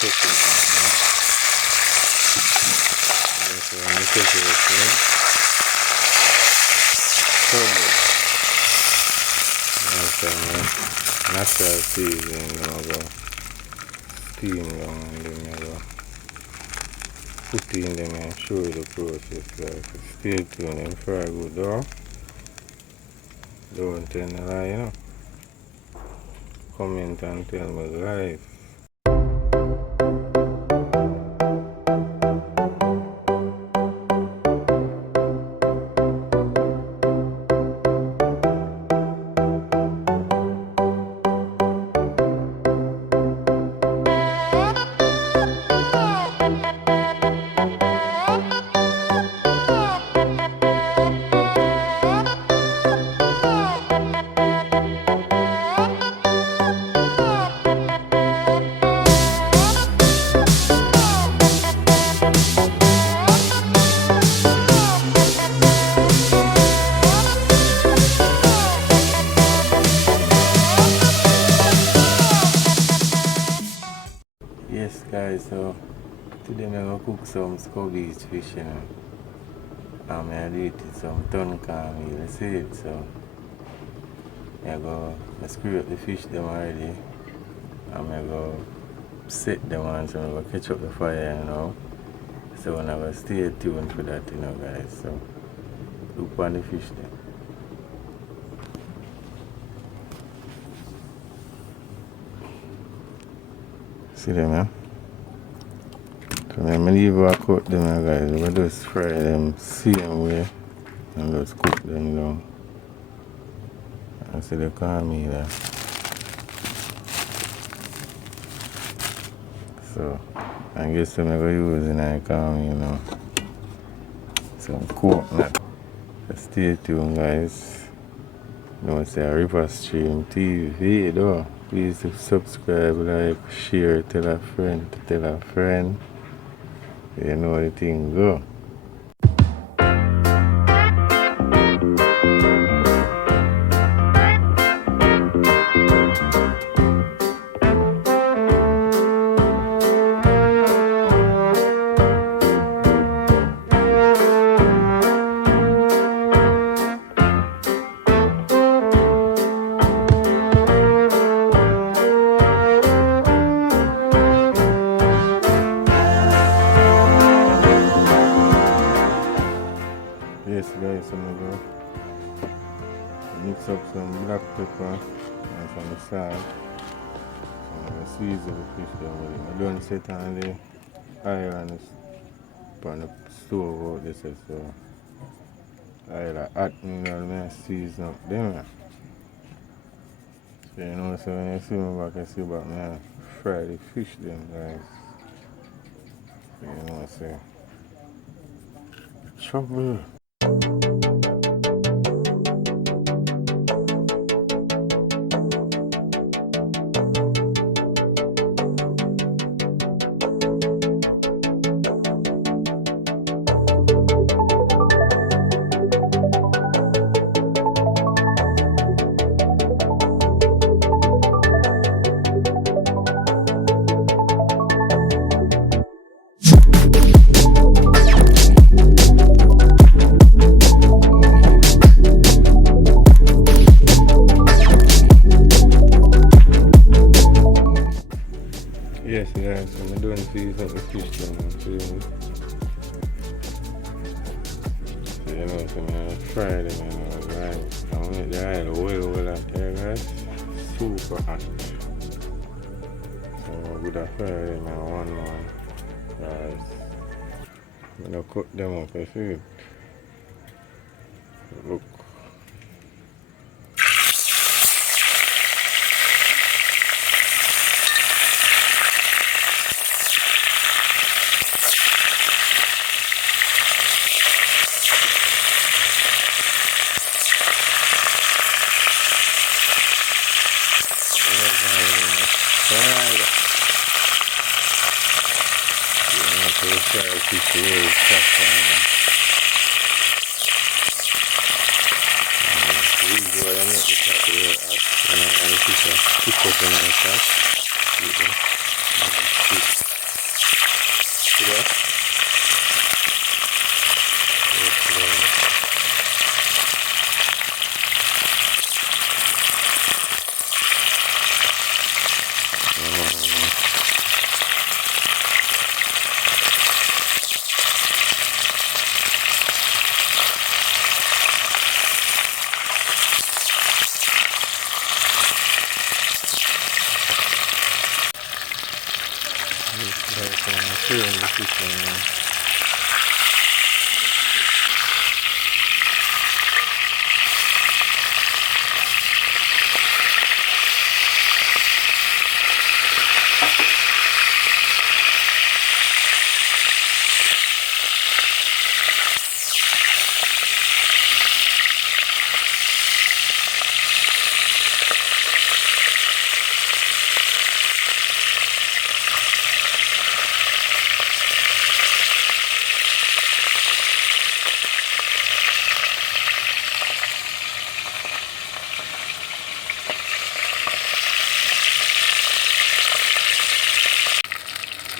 cooking right now. So when you cook it, so good. Natural seasoning, go steam down and then you go put it in them and show you the process. Like, stay tuned and fry good though. Don't tell a lie, you know. Comment and tell me lies. Yes guys, so today I'm going to cook some scobies fish, you know. I'm going to do it some ton can meal, see it, so I'm going to screw up the fish them already. I'm going to set them on, so I'm going to catch up the fire, you know. So I'm going to stay tuned for that, you know guys. So look on the fish there. See them, yeah? So I'm going to leave I cook them, guys. I'm going to just fry them same way and just cook them down. And see the corn meal there. So I guess I'm going to use in the corn meal now. Some coconut. So stay tuned, guys. Don't say River Stream TV though. Please subscribe, like, share, tell a friend to tell a friend. You know the thing go. Yes guys, I'm going to mix up some black pepper and some salt. So I'm going to season the fish down with it. I don't set on the iron on the stove out this, so I like hot meal and season up them. So you know, so when you see me back, I see about me fry the fish them guys. So you know, say trouble. Yes guys, I'm doing season the fish down, so you know, so I'm gonna fry them, you know, right? I'm gonna make the oil well out there guys, super hot. So I'm gonna fry them in one guys. I'm gonna cook them up, I see it. Look. Keep Looks like I'm feeling the system.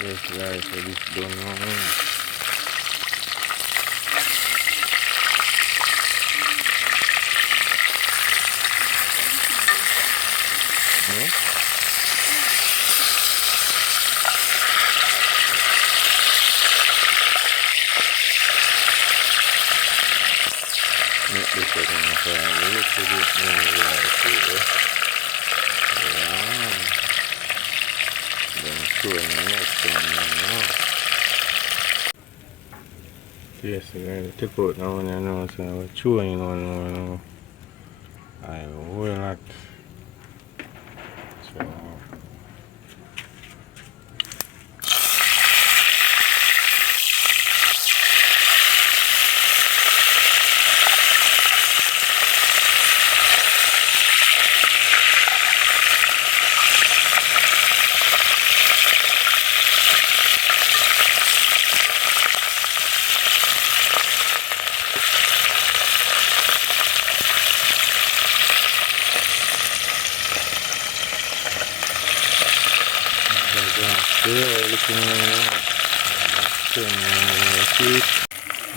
Yes guys, I just don't know. Yeah? Make this second fire. Look at this new right here. Yeah. Then showing the next one now. Yes, I'm going to take out now and now, so I'm chewing one more now. I will not. So, yeah, looking around. Turn my feet.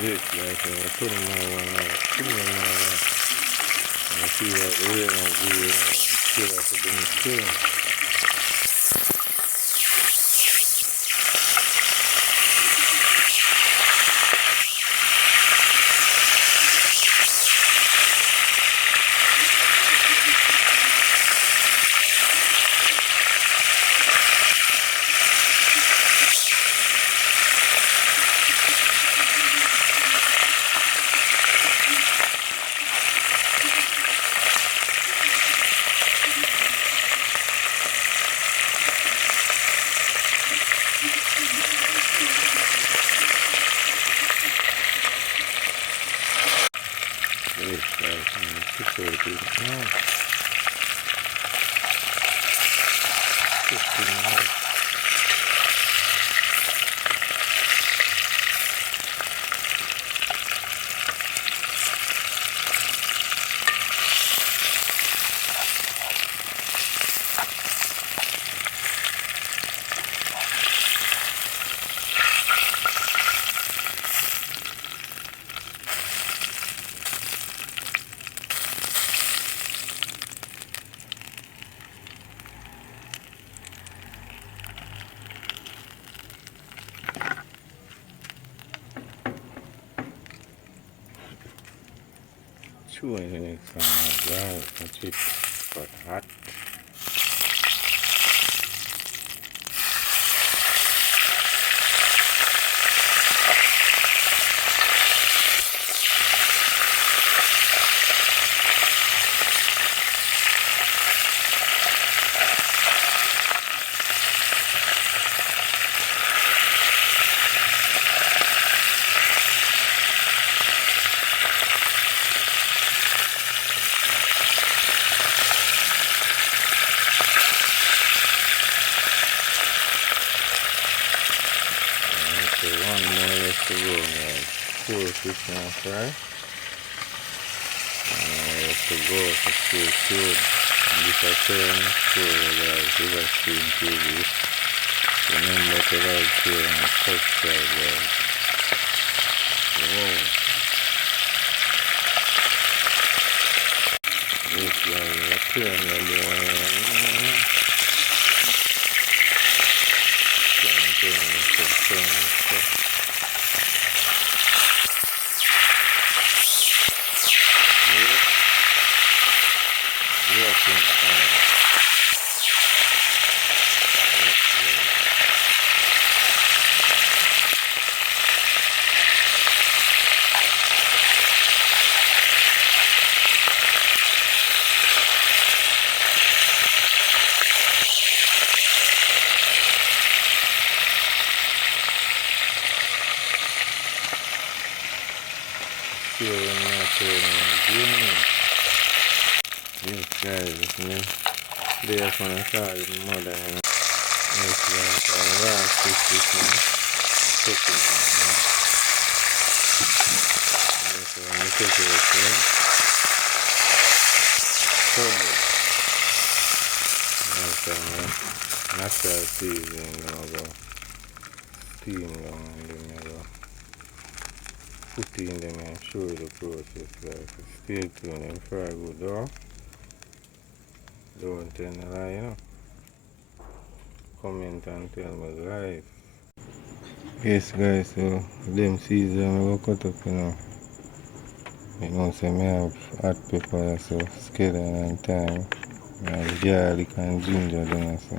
This like I'm putting my one out. Putting my one out. I see what the way I'm doing. Still have to do my thing. This like I'm security. No. 15 minutes. Chewing the next one. Right. That's it. Got hot. Okay, one more left to go, guys. 4 fish now fry. One more left to go for stay tuned. And this I turn for guys, River Stream TV. Remember to like, share, and subscribe, guys. Whoa. This guy, I turn the one. Turn. sure when not turning green. Yes guys, it's me. They are from the car with my mother, you know. Yes guys, I'm raw fish this one. Cooking it, you know. Yes, so I'm cooking it, you know. Trouble. Yes, natural seasoning, you know, go steam down and then you go put it in them and show you the process, guys. So stay tuned and fry good, though. Don't tell a lie, you know. Comment and tell me live. Yes guys, so them season I go cut up, you know. You know, so I have hot pepper, so scallion and thyme. I have garlic and ginger then, so.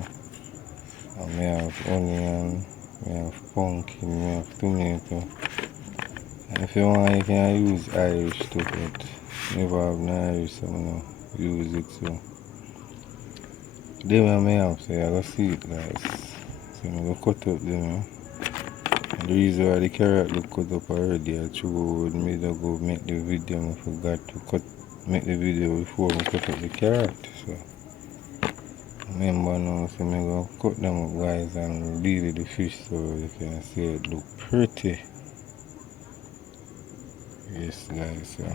And I have onion, I have pumpkin, I have tomato. And if you want, you can use Irish too, but never have no Irish, so I don't use it, so. Them I have, so I go see it, guys. So I go cut up them, you know. And the reason why the carrot look cut up already, I told me to go make the video. I forgot to make the video before I cut up the carrot. So remember now, so I'm going to cut them up, guys, and deal with the fish so you can see it look pretty. Yes guys, so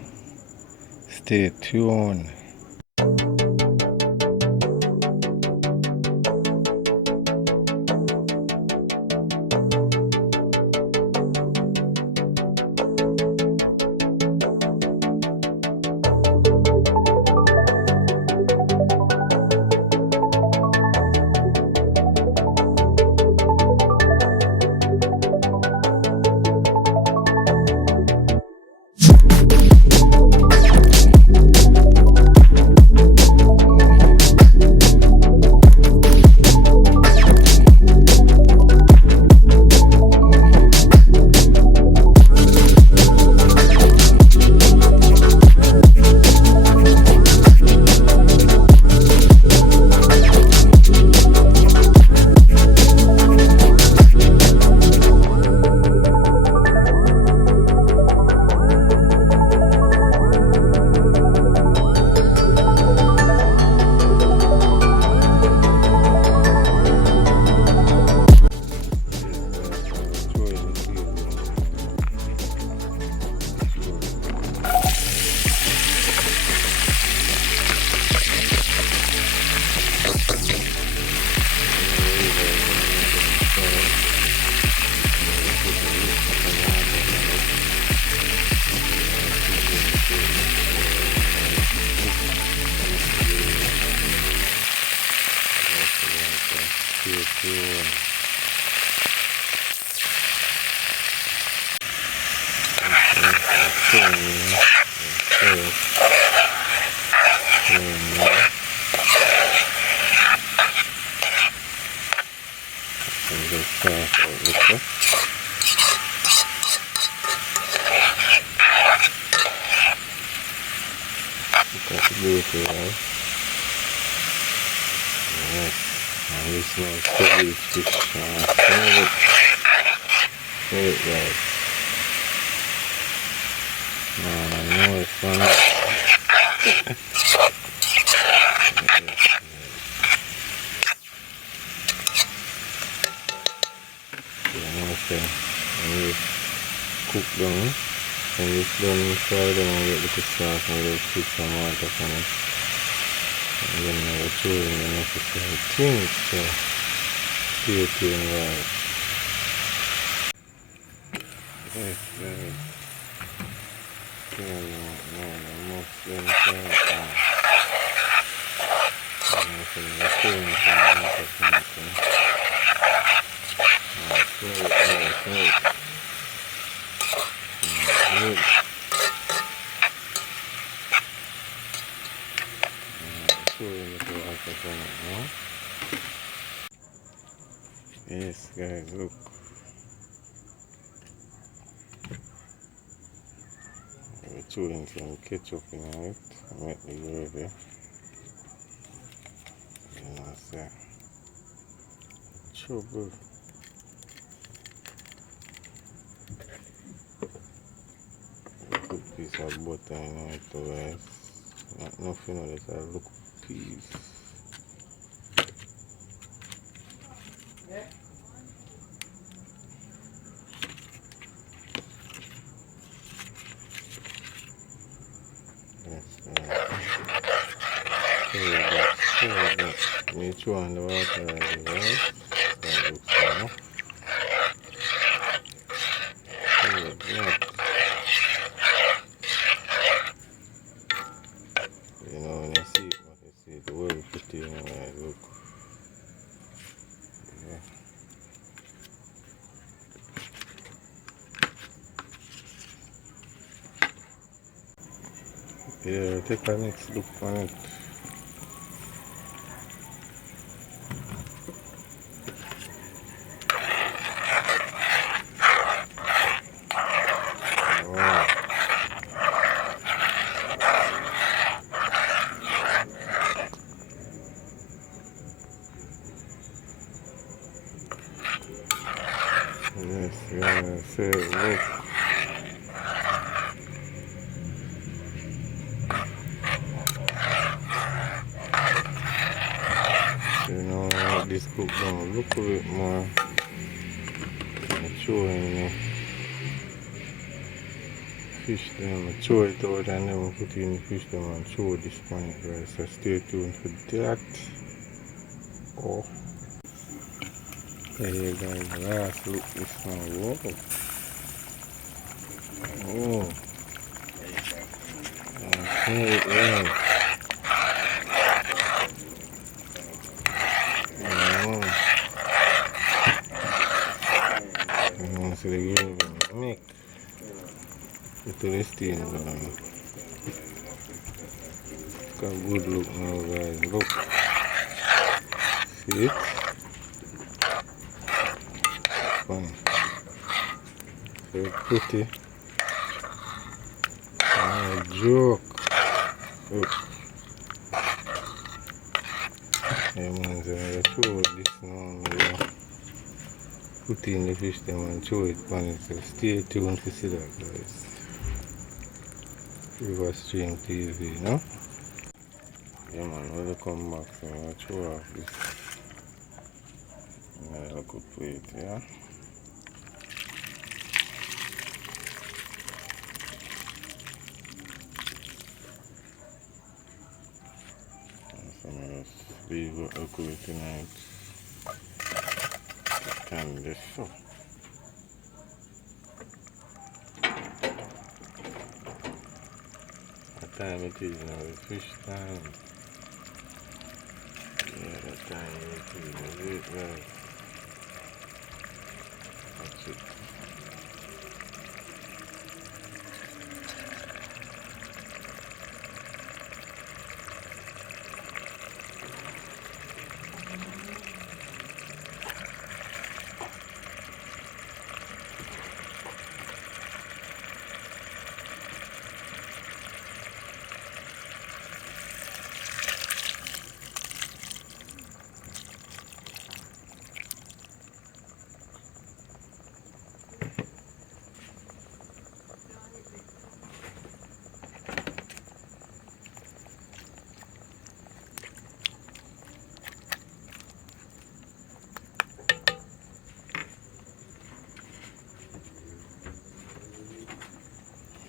stay tuned. This one is fish. Smell it, guys. Man, I know it's fun. And you cook them, and you done fry them and get the sauce and you put some water on it. And then you throw in the necessary things, so stay tuned, guys. Yes, guys. Yes, guys, look. We're throwing some ketchup in it to make the gravy. You know, say, trouble. A good piece of butter in it, guys. Not nothing else, just a little piece. Yes, stir that. Me throw on the water already, guys. That looks enough. Stir that. You know, when you see it, what you see, the way you put it in, like, look. Yeah. Yeah, take a next look on it. Wow. Yes, yeah, say, look. You know, let this cook down. Look a bit more. Showing me fish them. Throw it out and then put in the fish them and throw this point, guys. So stay tuned for that. Oh, there you guys. Last look this one. Whoa. Oh. Okay, yeah. So the gravy make it to this thing. Look a good look now, guys. Look. See it? Fine. So pretty. Joke. Look. Yeah, man, so I'm going to show this now. Put in the fish them and show it on it. So stay tuned to see that, guys. River Stream TV, no? Yeah, man, when you come back, so I'm going to show off this. I look up it, yeah? So I'm going to leave it okay tonight. Can this so? What time it is now? It's fish time. Yeah, that time it is. Wait, guys. That's it.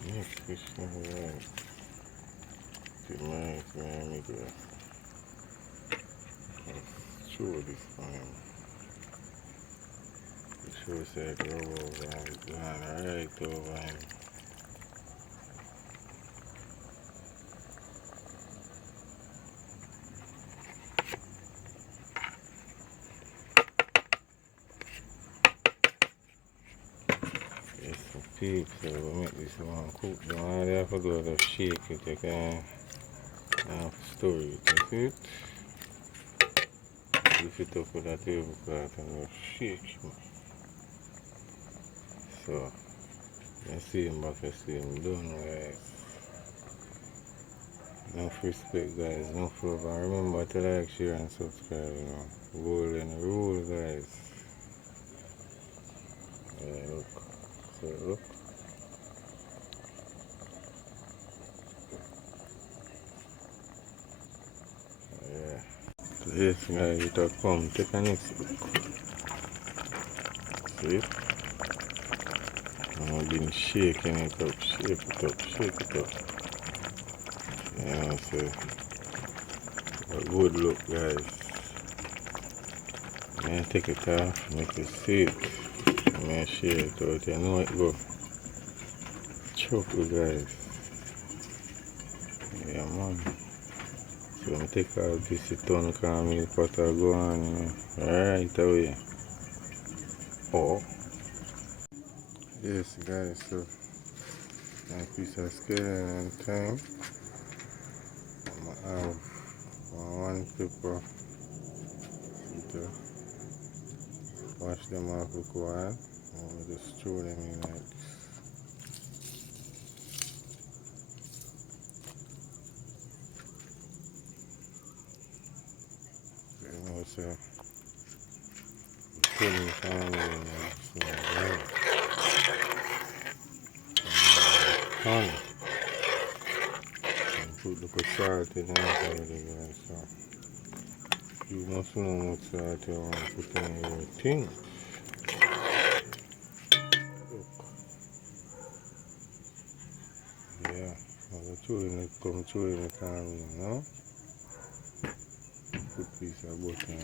Next fish number one. Good night, man. Let me go. Show this one. Show us that go over and it's going right over and it's some peeps, so we'll make this one cook. Don't really have to do the shake it, you can store it, you see it? Lift it up with a tablecloth and we'll shake it. So, you see him back, you see him done, guys. Enough respect, guys, enough love, and remember to like, share and subscribe, you know. Golden rule, guys. Yeah, look. So, look. Yes, guys, it will come. Take a next look. See? I've been shaking it up, shake it up, shake it up. Yeah, so a good look, guys. I'm take it off, make it see it. I'm share it out. You know it go. Chocolate, guys. Yeah, man. So I take out this ton caramel butter go on, you know. Right away. Oh. Yes, guys, so a piece of scale and time. I have one paper to wash them off with while. And we just throw them in like this. You know, so putting time in so right. Honey. And put the salt in there already, guys. So you must know what salt you want to put in your thing. Yeah, I'm chewing it, come chewing it on me, you know? Put piece of butter in it.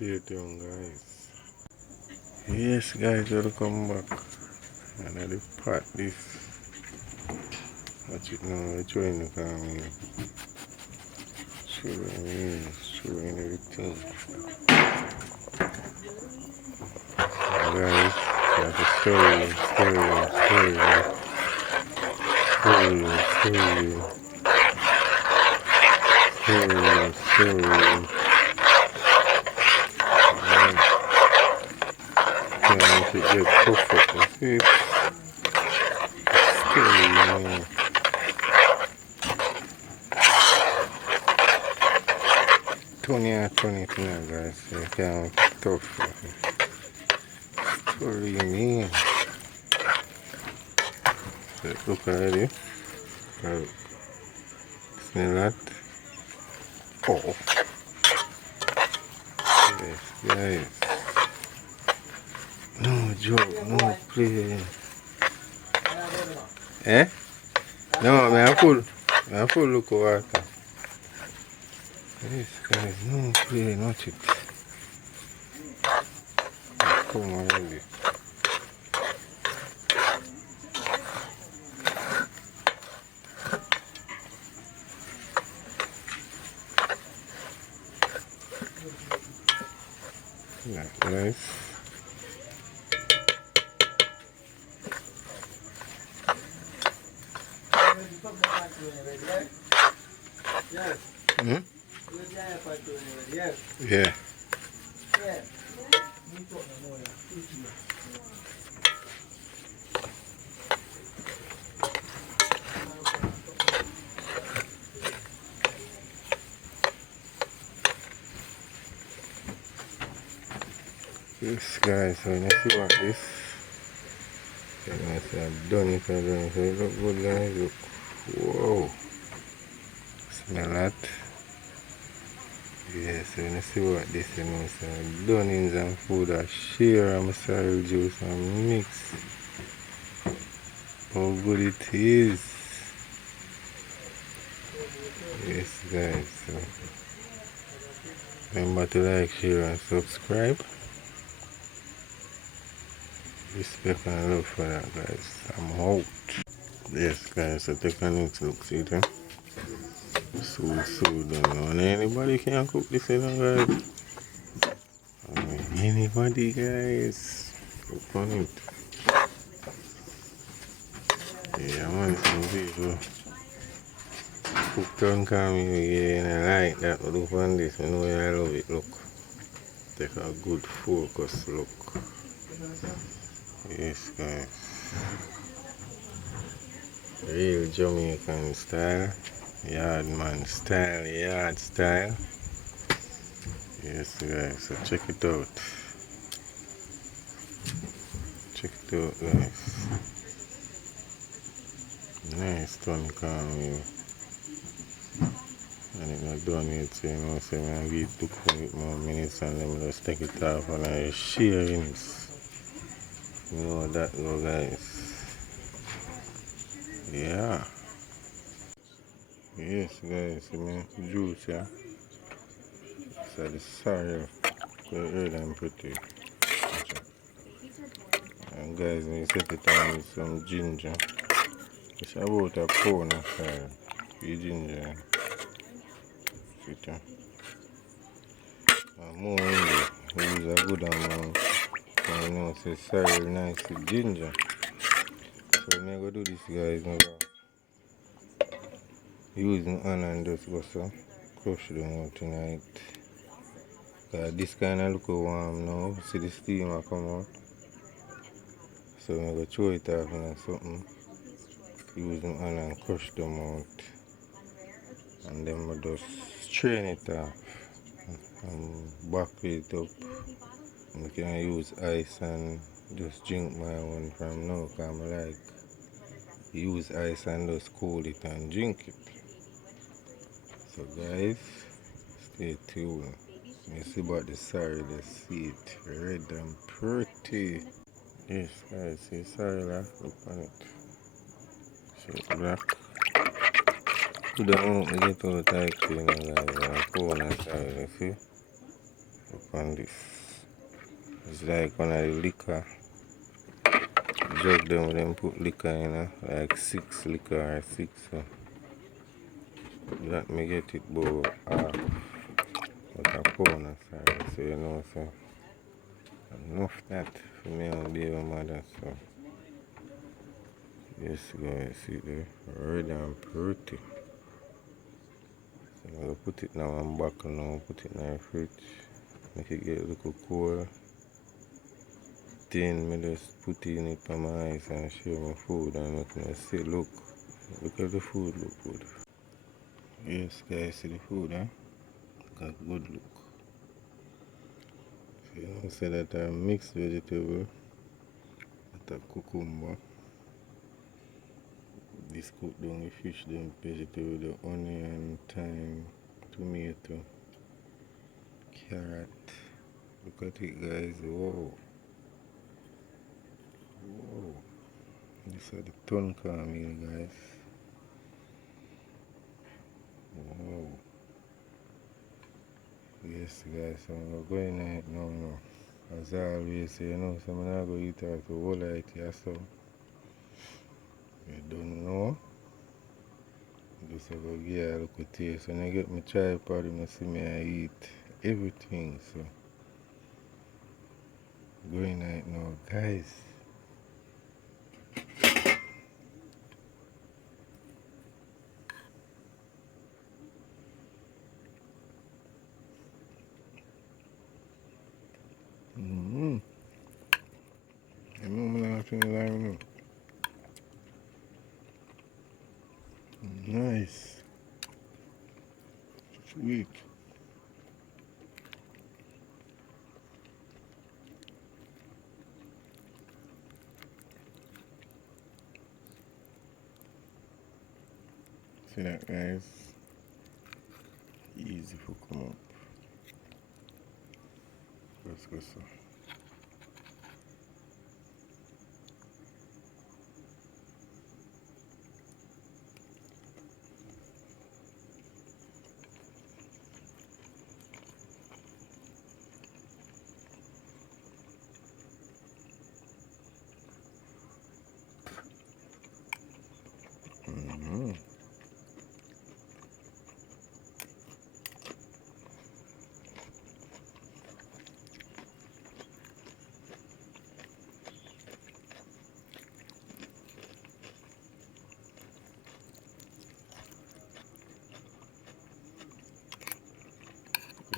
Stay tuned, guys. Yes, guys, welcome back. And I did pot this. Watch it now, we're trying to come in. Showing everything. Guys, that's a story. Can't make it get perfect. That's it. Story, man. 20 and 20 tonight, guys. So you can't make it tough. Story, man. So look already. Smell that? Oh. Yes, guys. No joke, no play. Eh? No, I'm full look of water. Yes, guys, no play, not it. Come already. Yeah, guys. Hmm? Yeah. Yes, guys, so when you see what this, you can see I've done it. So it look good, guys. Look. Whoa. Smell that. Yeah, so when you see what this, you know, so I've done in some food, I share and sorrel juice and mix. How good it is. Yes, guys, so remember to like, share and subscribe. Respect and love for that, guys. I'm out. Yes, guys, so take a next look, see them? So don't anybody can cook this, you know, guys. Anybody, guys. Cook on it. Yeah, man, some people. cook tonka meal and I like that. Look on this, I know I love it. Look. Take a good focus look. Yes guys. Real Jamaican style. Yardman style, yard style. Yes guys, so check it out. Check it out guys. Nice tonka meal. And it's not done yet, so you know, so I'm going to give it 2 more minutes and then just take it off and I share it. You know how that go guys. Yeah. Yes guys, I mean juice, yeah. So the sorrel, very and pretty. And guys, when you set it on with some ginger, it's about a pound of sorrel. The ginger, sit on. And more in there, use a good amount. And you know, say sorrel nice with ginger. So I'm going to do this guys, I'm going to use my hand and just go so crush them out tonight. Cause this kind of look warm now, see the steam come out. So I'm going to throw it off in something. Use my hand and crush them out. And then I just strain it off and back it up. I can use ice and just drink my one from now because I like use ice and just cool it and drink it. So guys, stay tuned. You see about the sorry, the see it red and pretty. Yes guys, see sorry look on it. See it black. Put the out, we get all type thing guys and phone and sorry, you see? Look on this. It's like one of the liquor. Jug them with them put liquor in, like 6 liquor or 6. So that me get it about half. But a pound of sorry, so you know, so enough that for me and baby mother. So yes guys, see there, red and pretty. So I'm gonna put it now and back now, put it in the fridge. Make it get a little cool. Then me just put in it on my eyes and share my food and make me see look at the food look good. Yes guys, see the food, got good look. So you know say that I mixed vegetable, that a cucumber. This cook down the fish, then vegetable, the onion, thyme, tomato, carrot. Look at it guys, whoa. Whoa. This is the tonka meal guys. Wow. Yes guys, so I'm going to now. As I always say, you know, so I'm not going to eat out the whole light here, so you don't know. Just have to give a look taste. When I get my tripod, you see me I eat everything, so going right now, guys. You know I'm laughing like now. Nice. Sweet. See that guys? Easy for come up. Let's go so.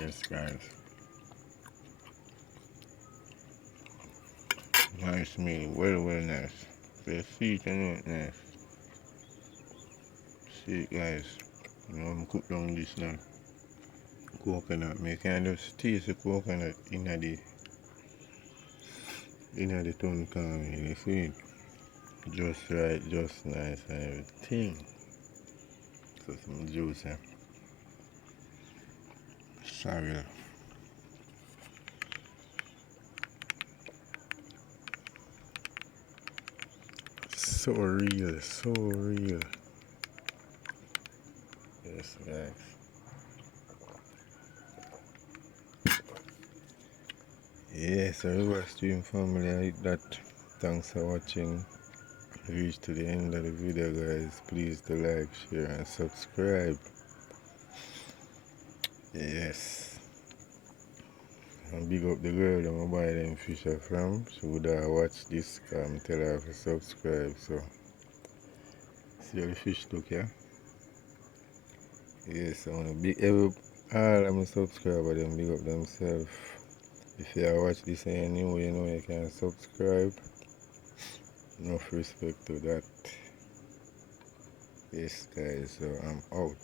Yes, guys. Nice meal. Well nice. The sweet and it nice. See, guys. I'm cook down this now. Coconut. Me can just taste the coconut in the tongue can you see it? Just right, just nice and everything. So some juice, eh? Sorry. So real, so real. Yes, guys. Yes, so our stream family, I like that. Thanks for watching. Reach to the end of the video, guys. Please to like, share, and subscribe. Yes. And big up the girl that I buy them fish are from. She would watch this, tell her to subscribe. So, see how the fish look, yeah? Yes, I want to big all of my subscribers, them big up themselves. If you watch this and you're new, you know you can subscribe. Enough respect to that. Yes, guys, so I'm out.